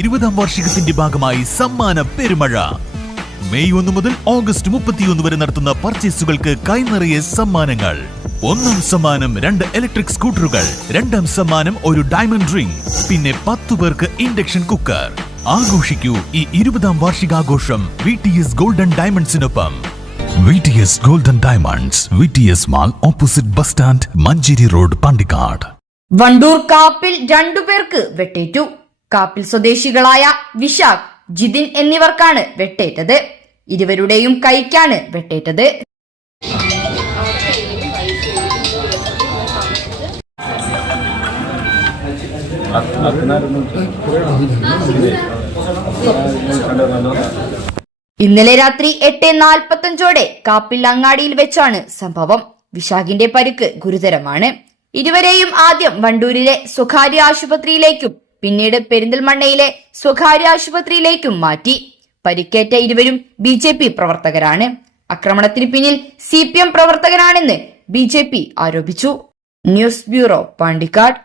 20ാം വാർഷികത്തിന്റെ ഭാഗമായി സമ്മാന പെരുമഴ. മെയ് 1 മുതൽ ഓഗസ്റ്റ് 31 വരെ നടത്തുന്ന പർച്ചേസുകൾക്ക് കൈനിറയെ സമ്മാനങ്ങൾ. 1ാം സമ്മാനം 2 ഇലക്ട്രിക് സ്കൂട്ടറുകൾ, 2ാം സമ്മാനം ഒരു ഡയമണ്ട് റിംഗ്, പിന്നെ 10 പേർക്ക് ഇൻഡക്ഷൻ കുക്കർ. ആഘോഷിക്കൂ ഈ 20ാം വാർഷികാഘോഷം VTS ഗോൾഡൻ ഡയമണ്ട്സിനൊപ്പം. VTS golden diamonds, VTS mall, opposite bus stand, Manjeri road, Pandikkad. Wandoor Kappil 2 പേർക്ക് വെട്ടേറ്റു. കാപ്പിൽ സ്വദേശികളായ വിശാഖ്, ജിതിൻ എന്നിവർക്കാണ് വെട്ടേറ്റത്. ഇരുവരുടെയും കൈക്കാണ് വെട്ടേറ്റത്. ഇന്നലെ രാത്രി 8:45 കാപ്പിൽ അങ്ങാടിയിൽ വെച്ചാണ് സംഭവം. വിശാഖിന്റെ പരിക്ക് ഗുരുതരമാണ്. ഇരുവരെയും ആദ്യം വണ്ടൂരിലെ സ്വകാര്യ ആശുപത്രിയിലേക്കും പിന്നീട് പെരിന്തൽമണ്ണയിലെ സ്വകാര്യ ആശുപത്രിയിലേക്കും മാറ്റി. പരിക്കേറ്റ ഇരുവരും BJP പ്രവർത്തകരാണ്. ആക്രമണത്തിന് പിന്നിൽ CPM പ്രവർത്തകരാണെന്ന് BJP ആരോപിച്ചു. News bureau, Pandikkad.